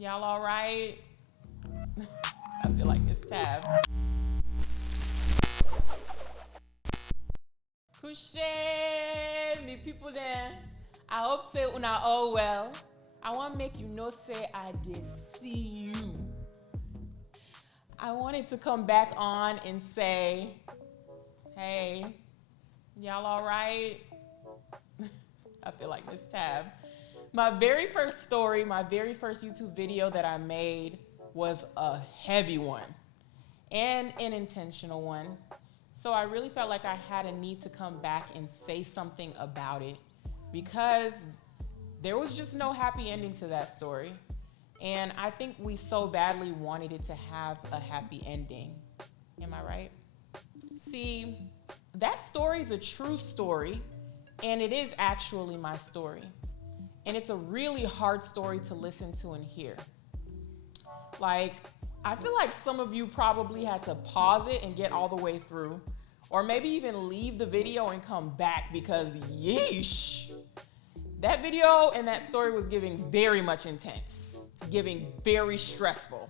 Y'all all right? I feel like Miss Tab. Couché, me people there. I hope say una all well. I want to make you know say I did see you. I wanted to come back on and say, hey, y'all all right? I feel like Miss Tab. My very first story, my very first YouTube video that I made was a heavy one and an intentional one. So I really felt like I had a need to come back and say something about it because there was just no happy ending to that story. And I think we so badly wanted it to have a happy ending. Am I right? See, that story is a true story, and it is actually my story. And it's a really hard story to listen to and hear. Like, I feel like some of you probably had to pause it and get all the way through, or maybe even leave the video and come back because yeesh. That video and that story was giving very much intense. It's giving very stressful.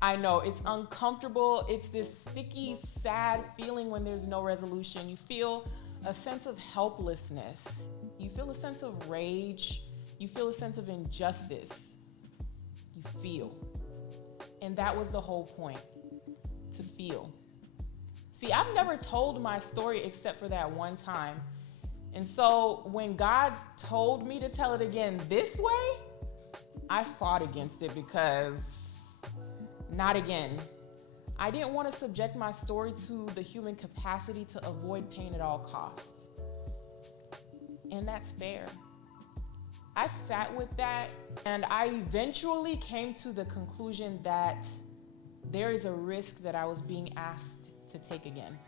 I know, it's uncomfortable. It's this sticky, sad feeling when there's no resolution. You feel a sense of helplessness. You feel a sense of rage. You feel a sense of injustice. You feel. And that was the whole point, to feel. See, I've never told my story except for that one time. And so when God told me to tell it again this way, I fought against it because not again. I didn't want to subject my story to the human capacity to avoid pain at all costs. And that's fair. I sat with that, and I eventually came to the conclusion that there is a risk that I was being asked to take again.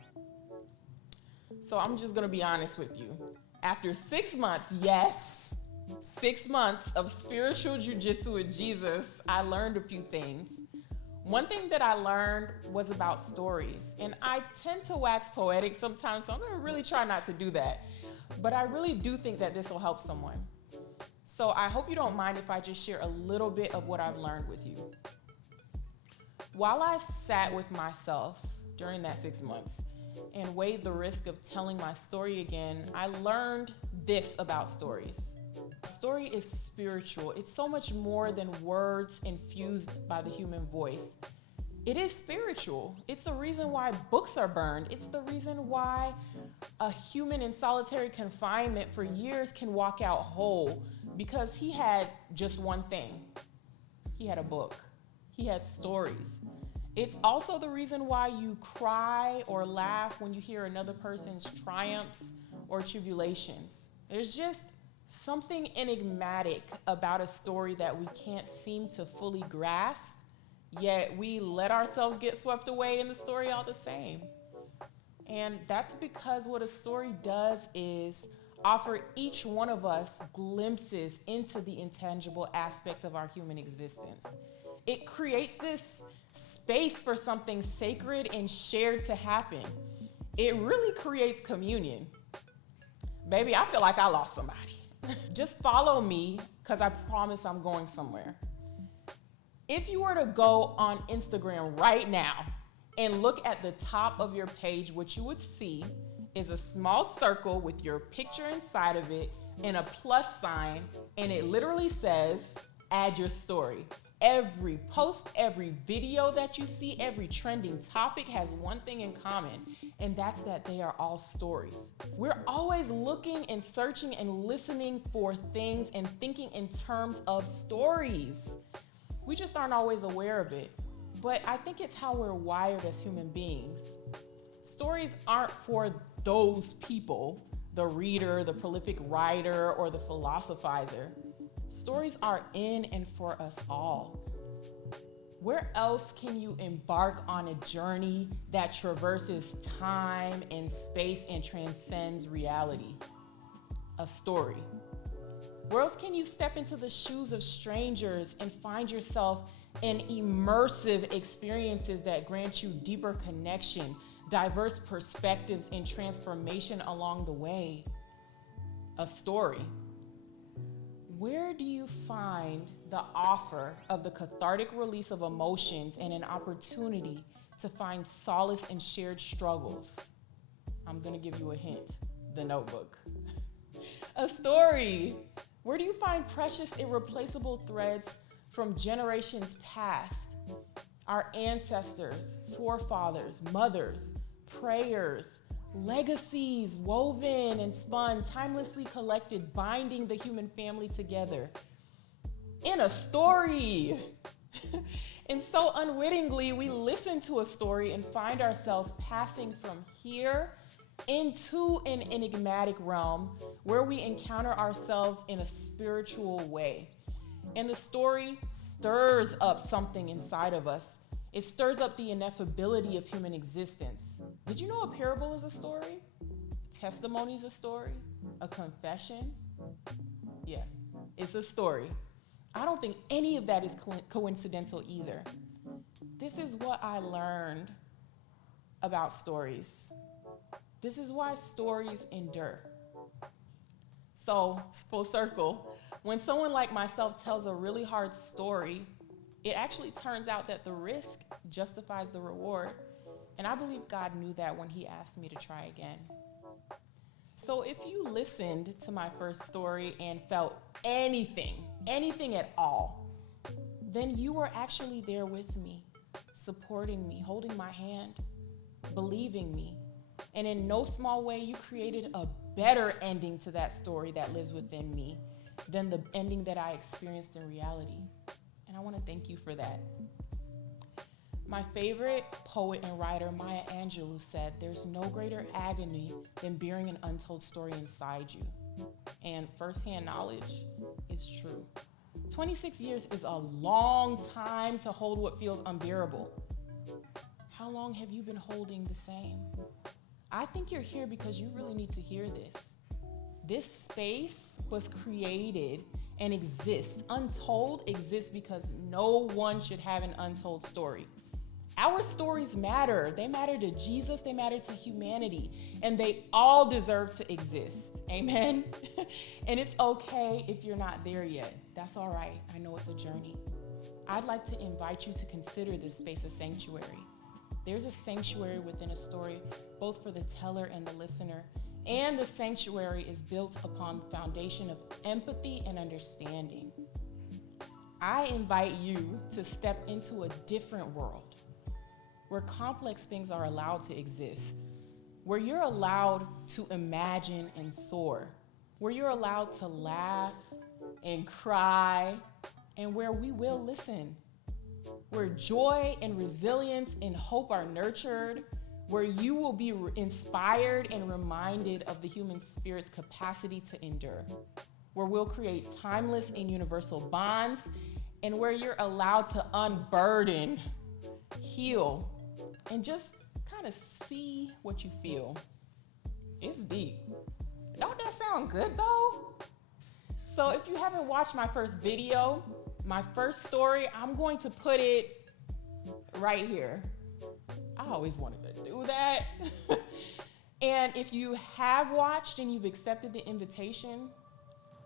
So I'm just gonna be honest with you. After 6 months, yes, 6 months of spiritual jujitsu with Jesus, I learned a few things. One thing that I learned was about stories, and I tend to wax poetic sometimes, so I'm gonna really try not to do that. But I really do think that this will help someone. So I hope you don't mind if I just share a little bit of what I've learned with you. While I sat with myself during that 6 months and weighed the risk of telling my story again, I learned this about stories. Story is spiritual. It's so much more than words infused by the human voice. It is spiritual. It's the reason why books are burned. It's the reason why a human in solitary confinement for years can walk out whole, because he had just one thing. He had a book. He had stories. It's also the reason why you cry or laugh when you hear another person's triumphs or tribulations. There's just something enigmatic about a story that we can't seem to fully grasp, yet we let ourselves get swept away in the story all the same. And that's because what a story does is offer each one of us glimpses into the intangible aspects of our human existence. It creates this space for something sacred and shared to happen. It really creates communion. Baby, I feel like I lost somebody. Just follow me, because I promise I'm going somewhere. If you were to go on Instagram right now and look at the top of your page, what you would see is a small circle with your picture inside of it and a plus sign, and it literally says, add your story. Every post, every video that you see, every trending topic has one thing in common, and that's that they are all stories. We're always looking and searching and listening for things and thinking in terms of stories. We just aren't always aware of it, but I think it's how we're wired as human beings. Stories aren't for those people, the reader, the prolific writer, or the philosophizer. Stories are in and for us all. Where else can you embark on a journey that traverses time and space and transcends reality? A story. Where else can you step into the shoes of strangers and find yourself in immersive experiences that grant you deeper connection, diverse perspectives, and transformation along the way? A story. Where do you find the offer of the cathartic release of emotions and an opportunity to find solace in shared struggles. I'm gonna give you a hint, the Notebook. A story. Where do you find precious, irreplaceable threads from generations past? Our ancestors, forefathers, mothers, prayers, legacies woven and spun, timelessly collected, binding the human family together in a story. And so unwittingly, we listen to a story and find ourselves passing from here into an enigmatic realm where we encounter ourselves in a spiritual way. And the story stirs up something inside of us. It stirs up the ineffability of human existence. Did you know a parable is a story? Testimony is a story? A confession? Yeah, it's a story. I don't think any of that is coincidental either. This is what I learned about stories. This is why stories endure. So, full circle, when someone like myself tells a really hard story, it actually turns out that the risk justifies the reward. And I believe God knew that when he asked me to try again. So if you listened to my first story and felt anything at all, then you were actually there with me, supporting me, holding my hand, believing me. And in no small way, you created a better ending to that story that lives within me than the ending that I experienced in reality. And I want to thank you for that. My favorite poet and writer, Maya Angelou, said, "There's no greater agony than bearing an untold story inside you." And firsthand knowledge is true. 26 years is a long time to hold what feels unbearable. How long have you been holding the same? I think you're here because you really need to hear this. This space was created and exists. Untold exists because no one should have an untold story. Our stories matter. They matter to Jesus. They matter to humanity. And they all deserve to exist. Amen? And it's okay if you're not there yet. That's all right. I know it's a journey. I'd like to invite you to consider this space a sanctuary. There's a sanctuary within a story, both for the teller and the listener. And the sanctuary is built upon the foundation of empathy and understanding. I invite you to step into a different world where complex things are allowed to exist, where you're allowed to imagine and soar, where you're allowed to laugh and cry, and where we will listen, where joy and resilience and hope are nurtured, where you will be inspired and reminded of the human spirit's capacity to endure, where we'll create timeless and universal bonds, and where you're allowed to unburden, heal, and just kind of see what you feel. It's deep. Don't that sound good though? So if you haven't watched my first video, my first story, I'm going to put it right here. I always wanted to do that. And if you have watched and you've accepted the invitation,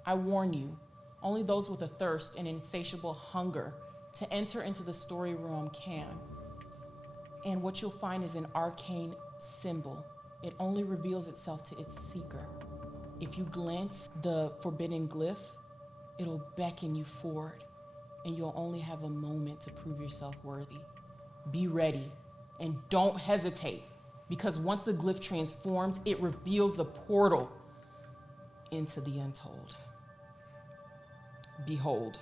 I warn you, only those with a thirst and insatiable hunger to enter into the story realm can. And what you'll find is an arcane symbol. It only reveals itself to its seeker. If you glance the forbidden glyph, it'll beckon you forward, and you'll only have a moment to prove yourself worthy. Be ready, and don't hesitate, because once the glyph transforms, it reveals the portal into the untold. Behold,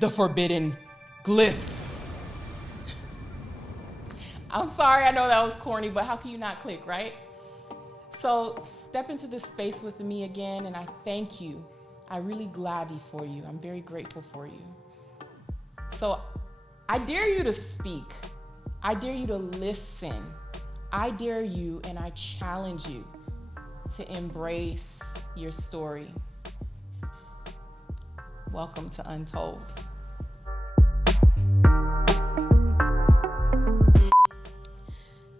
the forbidden glyph. I'm sorry, I know that was corny, but how can you not click, right? So step into this space with me again, and I thank you. I really gladly for you. I'm very grateful for you. So I dare you to speak. I dare you to listen. I dare you and I challenge you to embrace your story. Welcome to Untold.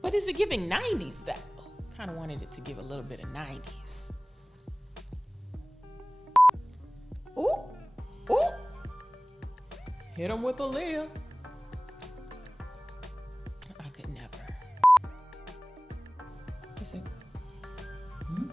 But is it giving 90s though? Kind of wanted it to give a little bit of 90s. Ooh, ooh, Hit him with a Leah. I could never. Listen. Hmm?